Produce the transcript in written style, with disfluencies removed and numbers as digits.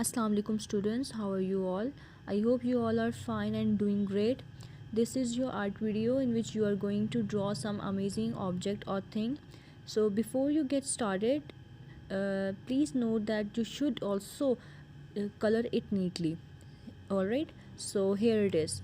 Assalamu alaikum students, how are you all? I hope you all are fine and doing great. This is your art video in which you are going to draw some amazing object or thing. So before you get started, please note that you should also color it neatly. Alright, so here it is.